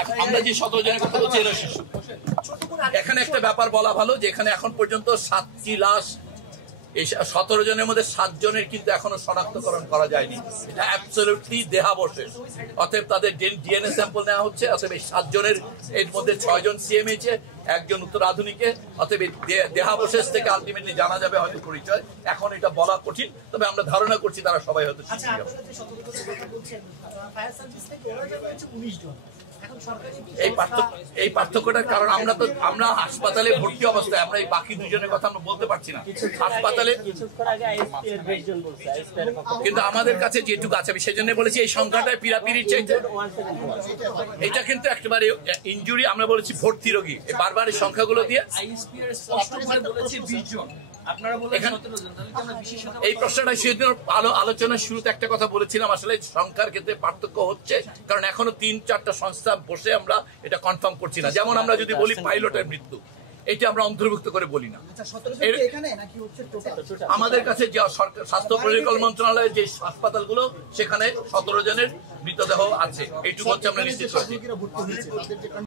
এখন আমরা যে 17 জনের কথা বলছি এরা শিশু। এখানে একটা ব্যাপার বলা ভালো যে এখানে এখন পর্যন্ত 7টি লাশ, এই 17 জনের মধ্যে 7 জনের কিন্তু এখনো শনাক্তকরণ করা যায়নি। এটা অ্যাবসলিউটলি দেহাবশেষ। অতএব তাদের ডিএনএ স্যাম্পল নেওয়া হচ্ছে। অতএব এই 7 জনের এর মধ্যে 6 জন সিএমএইচে, 1 জন উত্তর আধুনিকে। অতএব দেহাবশেষ থেকে আলটিমেটলি জানা যাবে হয়তো পরিচয়। এখন এটা বলা কঠিন, তবে আমরা ধারণা করছি তারা সবাই হয়তো ঠিক হবে। এই পার্থক্যটার কারণ আমরা হাসপাতালে ভর্তি অবস্থায় আমরা এই বাকি 2 জনের কথা আমরা বলতে পারছি না। হাসপাতালে কিন্তু আমাদের কাছে যেটুকু আছে আমি সেজন্য বলেছি এই সংখ্যাটা পিরাপিরির চাইতে এটা কিন্তু একেবারে ইনজুরি। আমরা বলেছি ভর্তি রোগী, বারবার এই সংখ্যাগুলো দিয়ে এই প্রশ্নটা সেদিন আলোচনার শুরুতে একটা কথা বলেছিলাম। আসলে সংখ্যার ক্ষেত্রে পার্থক্য হচ্ছে, কারণ এখনো 3-4টা সংস্থা বসে আমরা এটা কনফার্ম করছি না। যেমন আমরা যদি বলি পাইলটের মৃত্যু, এটা আমরা অন্তর্ভুক্ত করে বলি না। আমাদের কাছে যে স্বাস্থ্য পরিকল্পনা মন্ত্রণালয়ের যে হাসপাতালগুলো সেখানে 17 জনের মৃতদেহ আছে, এইটুকু হচ্ছে আমরা নিশ্চিত করছি।